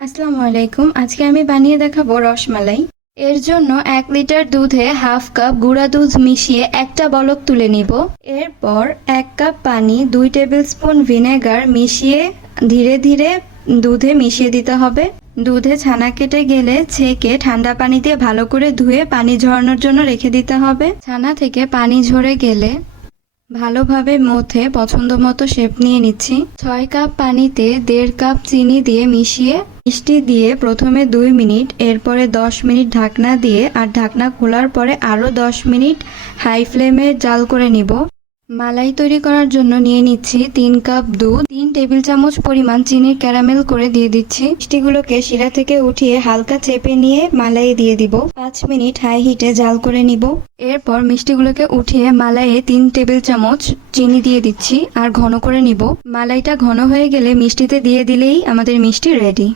আসসালামু আলাইকুম। আজকে আমি বানিয়ে দেখাবো রসমালাই। এর জন্য 1 লিটার দুধে হাফ কাপ গুঁড়া দুধ মিশিয়ে একটা বলক তুলে নিব। এরপর 1 কাপ পানি 2 টেবিল স্পুন ভিনেগার মিশিয়ে ধীরে ধীরে দুধে মিশিয়ে দিতে হবে। দুধে ছানা কেটে গেলে ছেঁকে ঠান্ডা পানি দিয়ে ভালো করে ধুয়ে পানি ঝরানোর জন্য রেখে দিতে হবে। ছানা থেকে পানি ঝরে গেলে ভালোভাবে মথে পছন্দ মতো শেপ নিয়ে নিচ্ছি। 6 কাপ পানিতে 1.5 কাপ চিনি দিয়ে মিশিয়ে মিষ্টি দিয়ে প্রথমে 2 মিনিট, এরপরে 10 মিনিট ঢাকনা দিয়ে আর ঢাকনা খোলার পরে আরও 10 মিনিট হাই ফ্লেমে জাল করে নিব। মালাই তৈরি করার জন্য নিয়ে নিচ্ছি 3 কাপ দুধ, 3 টেবিল চামচ পরিমাণ চিনির ক্যারামেল করে দিয়ে দিচ্ছি। মিষ্টিগুলোকে শিরা থেকে উঠিয়ে হালকা চেপে নিয়ে মালাইয়ে দিয়ে দিব। 5 মিনিট হাই হিটে জাল করে নিব। এরপর মিষ্টিগুলোকে উঠিয়ে মালাইয়ে 3 টেবিল চামচ চিনি দিয়ে দিচ্ছি আর ঘন করে নিব। মালাইটা ঘন হয়ে গেলে মিষ্টিতে দিয়ে দিলেই আমাদের মিষ্টি রেডি।